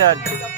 ராஜான்.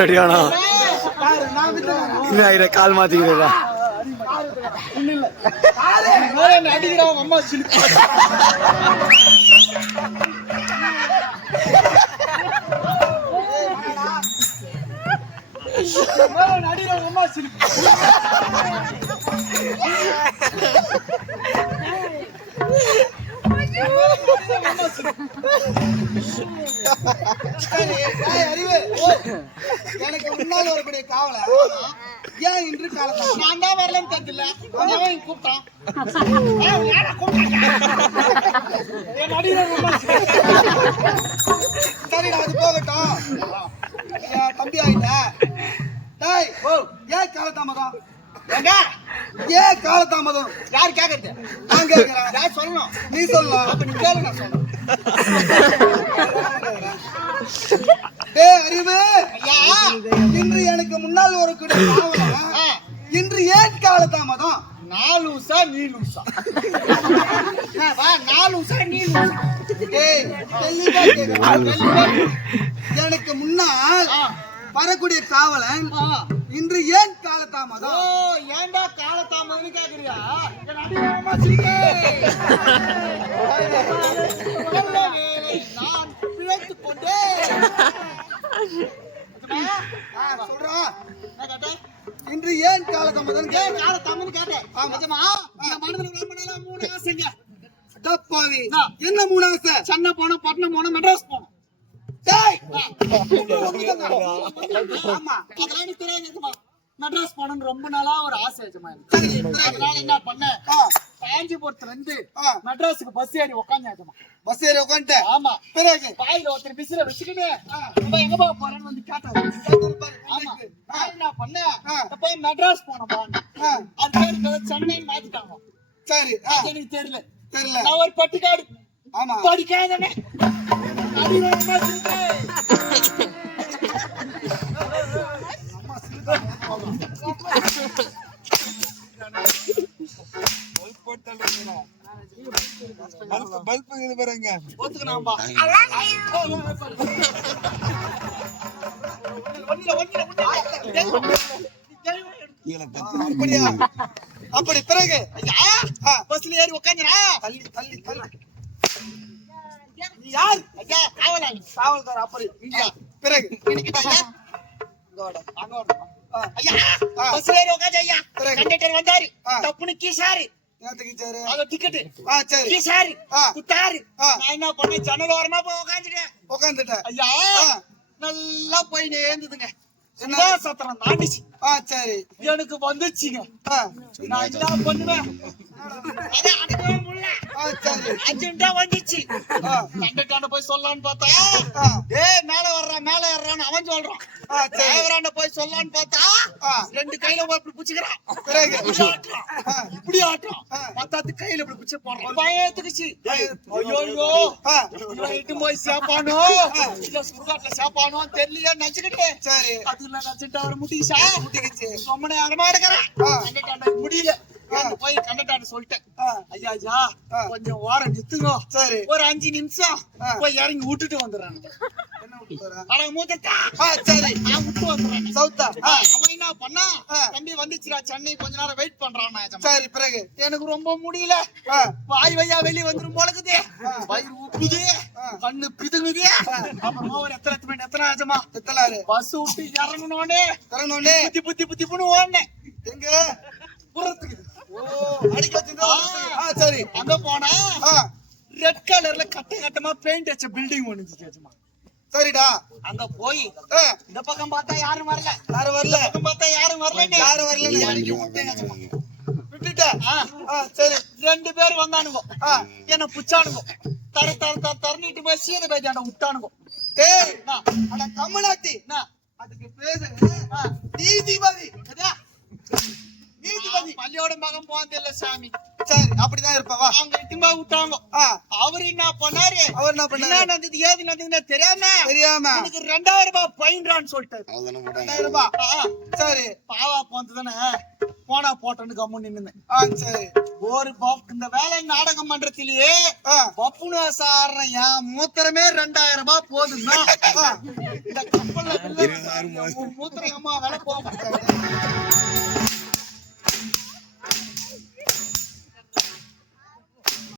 ரெடியானா கால் மாத்திக்கிறா அடிக்கிறான் அம்மா எனக்கு முன்னால் வரக்கூடிய காவல ஏன் இன்று காலத்தான் நான் தான் வரலன்னு தெரியல கூப்பிட்டான் சரி அது போகட்டும் தம்பி ஆயிட்ட ஏன் காலதாமதம் ஏன் காலதாமதம் யார் கேட்கறது நான் கேட்கிறேன் யார் சொல்லணும் நீ சொல்லலாம் அப்ப நீ கேளு நான் சொல்லணும் அறிவு இன்று எனக்கு முன்னால் வரக்கூடிய இன்று ஏன் காலதாமதம் 4 உசா நீ லூசா 4 உசா நீ லூசா எனக்கு முன்னால் வரக்கூடிய காவலன் இன்று ஏன் காலதாமதம் ஏன்டா காலதாமதம் கேக்குறியா நான் பிழைத்துக் கொண்டேன் சொல்றான் இன்று ஏன் காலதாமதம் ஏன் காலதாமதம் கேட்டேன் மனதில் ரொம்ப நாளா 3 ஆசைங்க தப்பாவி என்ன 3 ஆசை சென்னை போனோம் பட்டணம் போனோம் மெட்ராஸ் போனோம் மெட்ராஸ் போனோம்னு ரொம்ப நாளா ஒரு ஆசை அதனால என்ன பண்ண காஞ்சிபுரத்துல இருந்து மெட்ராஸுக்கு பஸ் ஏறி உட்காந்துட்டேன் ஆமா பிறகு வாயில ஒருத்தர் பிசில வச்சுக்கிட்டு எங்க போக போறேன்னு வந்து கேட்டாரு என்ன பண்ண போய் மெட்ராஸ் போனோம் அது பேரு சென்னை மாத்திட்டாங்க சரி எனக்கு தெரியல நான் ஒரு பட்டிக்காடு ஆமா படிக்காதனே பல்ப் இது பாருங்க ஒத்துக்கலாம்பா அப்படி பிறகு பஸ்ல ஏறி உட்காந்துனா தள்ளி தள்ளி தள்ளி யார் ஐயா காவல்கார அப்படி பிறகு ஐயா பஸ் ஏறி உட்காந்து ஐயா கண்டக்டர் வந்தாரு தப்புன்னு கீசாரு டிக்கெட் கீசாரு குத்தாரு நான் என்ன பண்ணேன் ஜன்னல் ஓரமா போய் உட்காந்துட்டேன் ஐயா நல்லா போய் நேர்ந்ததுங்க சத்திரம் தாண்டிச்சு சரி எனக்கு வந்துச்சுங்க நான் என்ன பண்ணுவேன் வந்துச்சு போய் சொல்லலான்னு பார்த்தா மேல வர்றான்னு அவன் சொல்றான் போய் சொல்லலான்னு பார்த்தா 2 கையில இப்படி புடிச்சுக்கிறான் இப்படி ஆட்டம் பத்தாத்து கையில இப்படி புடிச்சு போடுறான் பயத்துக்குச்சு ஐயோ இட்டு போய் சேப்பானோ இல்ல சுடுகாட்டுல சேப்பானோ தெரியலையா நினைச்சுக்கிட்டு சரி அதுல நினைச்சுட்டு அவர் முட்டிக்கிச்சு ரொம்ப நேரமா இருக்கிறேன் முடியல போய் கண்டக்டர் சொல்லிட்டேன் ஐயா ஐயா கொஞ்சம் ஓரம் நிறுத்துங்க சரி ஒரு 5 நிமிஷம் போய் இறங்கி விட்டுட்டு வந்துடுறாங்க தம்பி வந்துச்சுடா சென்னை கொஞ்ச நேரம் வெயிட் பண்றான் சரி பிறகு எனக்கு ரொம்ப முடியல வாய் வையா வெளியே வந்துரும் போலக்குது வயிறு உப்புது கண்ணு பிதுங்குது அப்புறமா ஒரு எத்தனை ஆச்சமா பஸ் விட்டு இறங்கணும்னே புத்தி புத்தி புத்தி புண்ணு ஓடனேன் எங்க புறத்துக்கு அடிக்க வச்சிருந்தா சரி அங்க போனா ரெட் கலர்ல கட்டமா பெயிண்ட் அடிச்ச பில்டிங் ஒண்ணு இருந்துச்சு. சரிடா, அங்க போய் இந்த பக்கம் பார்த்தா யாரும் வரல, பக்கம் பார்த்தா யாரும் வரல, விட்டுட்ட. சரி, 2 பேர் வந்தானுங்க, என்ன புச்சானுங்க, தரணிட்டு போய் சீத பேஜாண்ட விட்டானுங்க. கமலாத்தி அதுக்கு பேரு நீதிபதி. பள்ளியோட மகன் போனது இல்ல சாமி. சரி, அப்படிதான் இருப்பவா. அவங்க இட்டுமா விட்டாங்க. அவரு என்ன பண்ணாரு, என்ன நடந்தது ஏது நடந்ததுன்னு தெரியாம எனக்கு 2000 ரூபாய் பைன்றான்னு சொல்லிட்டாரு. 2000 ரூபாய். சரி, பாவா போனதுதானே, போனா போட்டோன்னு கம்முன்னு நின்னு. சரி, ஒரு இந்த வேலை நாடக மன்றத்திலேயே பப்புனு சாரண என் மூத்திரமே 2000 ரூபாய் போதுன்னா இந்த கப்பல்ல மூத்திரம் அம்மா வேலை போக